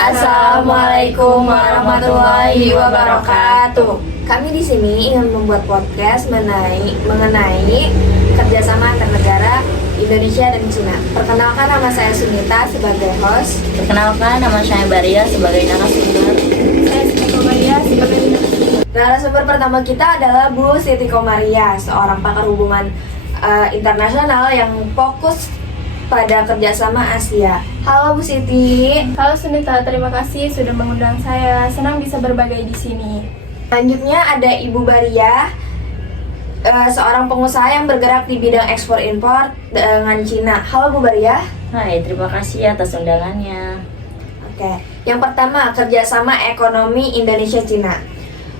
Assalamualaikum warahmatullahi wabarakatuh. Kami di sini ingin membuat podcast mengenai kerjasama antar negara Indonesia dan Cina. Perkenalkan, nama saya Sunita sebagai host. Perkenalkan, nama saya Baria sebagai narasumber. Saya Siti Komaria sebagai Narasumber pertama kita adalah Bu Siti Komaria, seorang pakar hubungan internasional yang fokus pada kerjasama Asia. Halo Bu Siti. Halo Sunita, terima kasih sudah mengundang saya. Senang bisa berbagi di sini. Selanjutnya ada Ibu Baria, seorang pengusaha yang bergerak di bidang ekspor impor dengan Cina. Halo Bu Baria. Hai, terima kasih atas undangannya. Oke, yang pertama kerjasama ekonomi Indonesia-Cina.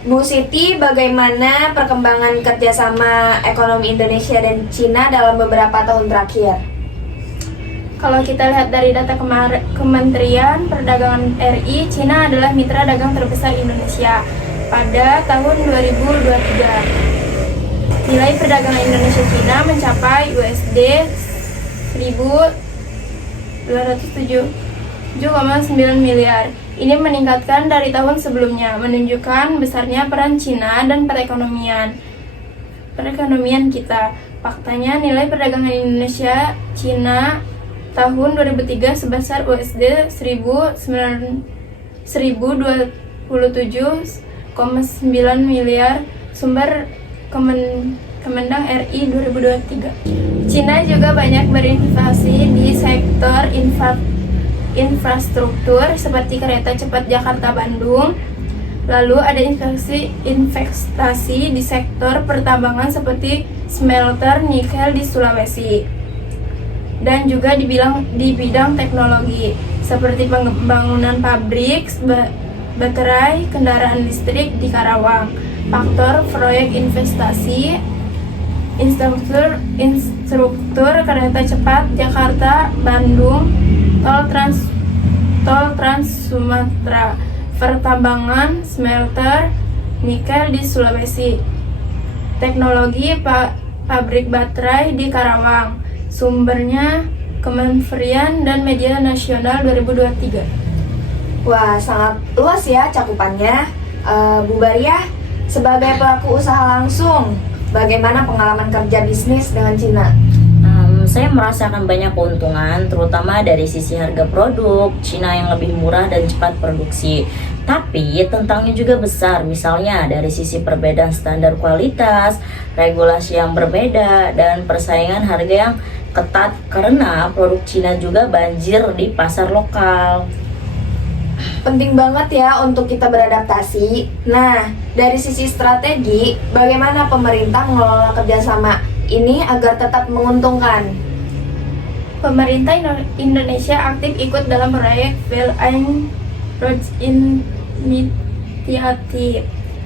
Bu Siti, bagaimana perkembangan kerjasama ekonomi Indonesia dan Cina dalam beberapa tahun terakhir? Kalau kita lihat dari data Kementerian Perdagangan RI, Cina adalah mitra dagang terbesar Indonesia pada tahun 2023. Nilai perdagangan Indonesia-Cina mencapai USD 1.207,9 miliar. Ini meningkatkan dari tahun sebelumnya, menunjukkan besarnya peran Cina dan perekonomian kita. Faktanya, nilai perdagangan Indonesia-Cina tahun 2003 sebesar USD 1.027,9 miliar. Sumber Kemendang RI 2023. Cina juga banyak berinvestasi di sektor infrastruktur seperti kereta cepat Jakarta-Bandung. Lalu ada investasi di sektor pertambangan seperti smelter nikel di Sulawesi. Dan juga di bidang teknologi seperti pembangunan pabrik baterai kendaraan listrik di Karawang. Faktor proyek investasi instruktur kereta cepat Jakarta Bandung, tol Trans Sumatera, pertambangan smelter nikel di Sulawesi, teknologi pabrik baterai di Karawang. Sumbernya Kementerian dan Media Nasional 2023. Wah, sangat luas ya cakupannya. Bu Baria, sebagai pelaku usaha langsung, bagaimana pengalaman kerja bisnis dengan Cina? Saya merasakan banyak keuntungan, terutama dari sisi harga produk Cina yang lebih murah dan cepat produksi. Tapi tentangnya juga besar, misalnya dari sisi perbedaan standar kualitas, regulasi yang berbeda, dan persaingan harga yang ketat karena produk Cina juga banjir di pasar lokal. Penting banget ya untuk kita beradaptasi. Nah, dari sisi strategi, bagaimana pemerintah mengelola kerjasama ini agar tetap menguntungkan? Pemerintah Indonesia aktif ikut dalam proyek Belt and Road Initiative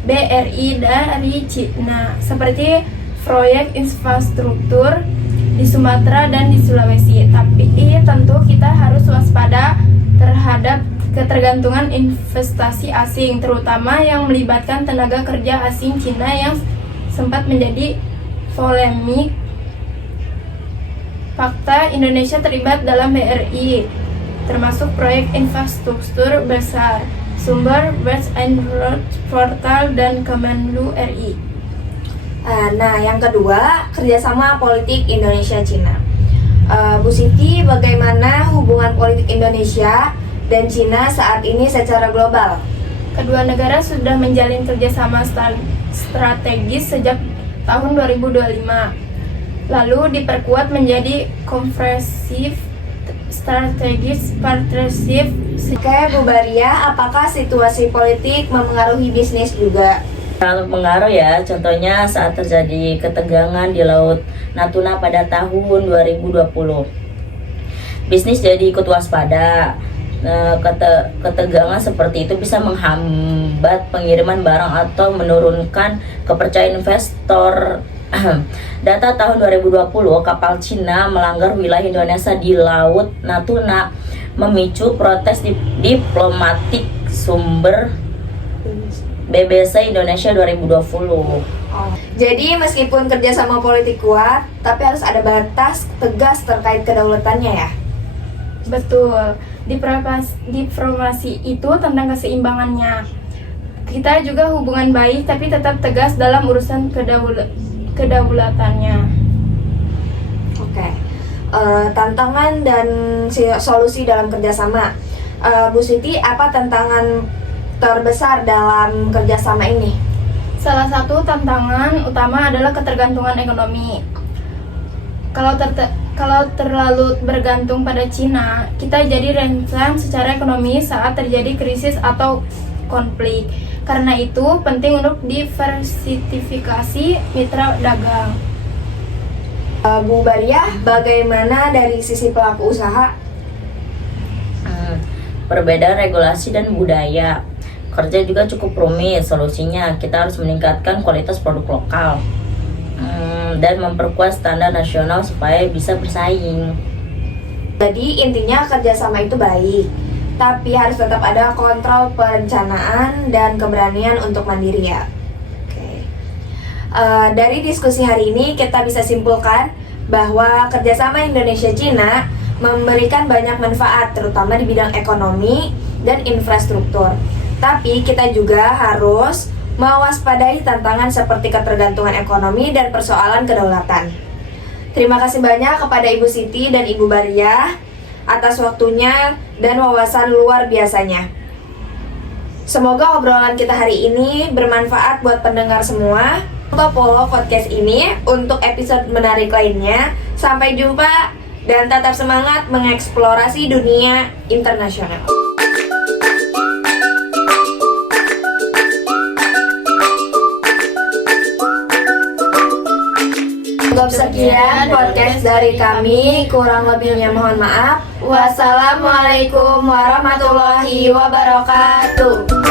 BRI dari Cina, seperti proyek infrastruktur di Sumatera dan di Sulawesi. Tapi tentu kita harus waspada terhadap ketergantungan investasi asing, terutama yang melibatkan tenaga kerja asing Cina yang sempat menjadi polemik. Fakta, Indonesia terlibat dalam BRI, termasuk proyek infrastruktur besar. Sumber Belt and Road Portal dan Kemenlu RI. Nah, yang kedua, kerjasama politik Indonesia-Cina. Bu Siti, bagaimana hubungan politik Indonesia dan Cina saat ini secara global? Kedua negara sudah menjalin kerjasama strategis sejak tahun 2025, lalu diperkuat menjadi Comprehensive Strategic Partnership. Oke, Bu Baria, apakah situasi politik memengaruhi bisnis juga? Sangat pengaruh ya, contohnya saat terjadi ketegangan di Laut Natuna pada tahun 2020. Bisnis jadi ikut waspada. Ketegangan seperti itu bisa menghambat pengiriman barang atau menurunkan kepercayaan investor. Data tahun 2020, kapal Cina melanggar wilayah Indonesia di Laut Natuna, memicu protes diplomatik. Sumber BBC Indonesia 2020. Jadi meskipun kerjasama politik kuat, tapi harus ada batas tegas terkait kedaulatannya ya? Betul. Diplomasi itu tentang keseimbangannya. Kita juga hubungan baik tapi tetap tegas dalam urusan kedaulatannya. Oke. Tantangan dan solusi dalam kerjasama. Bu Siti, apa tantangan terbesar dalam kerjasama ini? Salah satu tantangan utama adalah ketergantungan ekonomi. Kalau terlalu bergantung pada Cina, kita jadi rentan secara ekonomi saat terjadi krisis atau konflik. Karena itu, penting untuk diversifikasi mitra dagang. Bu Bariah, bagaimana dari sisi pelaku usaha? Perbedaan regulasi dan budaya. Kerja juga cukup rumit. Solusinya, kita harus meningkatkan kualitas produk lokal dan memperkuat standar nasional supaya bisa bersaing. Jadi intinya kerjasama itu baik, tapi harus tetap ada kontrol perencanaan dan keberanian untuk mandiri ya. Oke. Dari diskusi hari ini kita bisa simpulkan bahwa kerjasama Indonesia-Cina memberikan banyak manfaat, terutama di bidang ekonomi dan infrastruktur. Tapi kita juga harus mewaspadai tantangan seperti ketergantungan ekonomi dan persoalan kedaulatan. Terima kasih banyak kepada Ibu Siti dan Ibu Bariah atas waktunya dan wawasan luar biasanya. Semoga obrolan kita hari ini bermanfaat buat pendengar semua. Coba follow podcast ini untuk episode menarik lainnya. Sampai jumpa dan tetap semangat mengeksplorasi dunia internasional. Cukup sekian podcast dari kami, kurang lebihnya mohon maaf. Wassalamualaikum warahmatullahi wabarakatuh.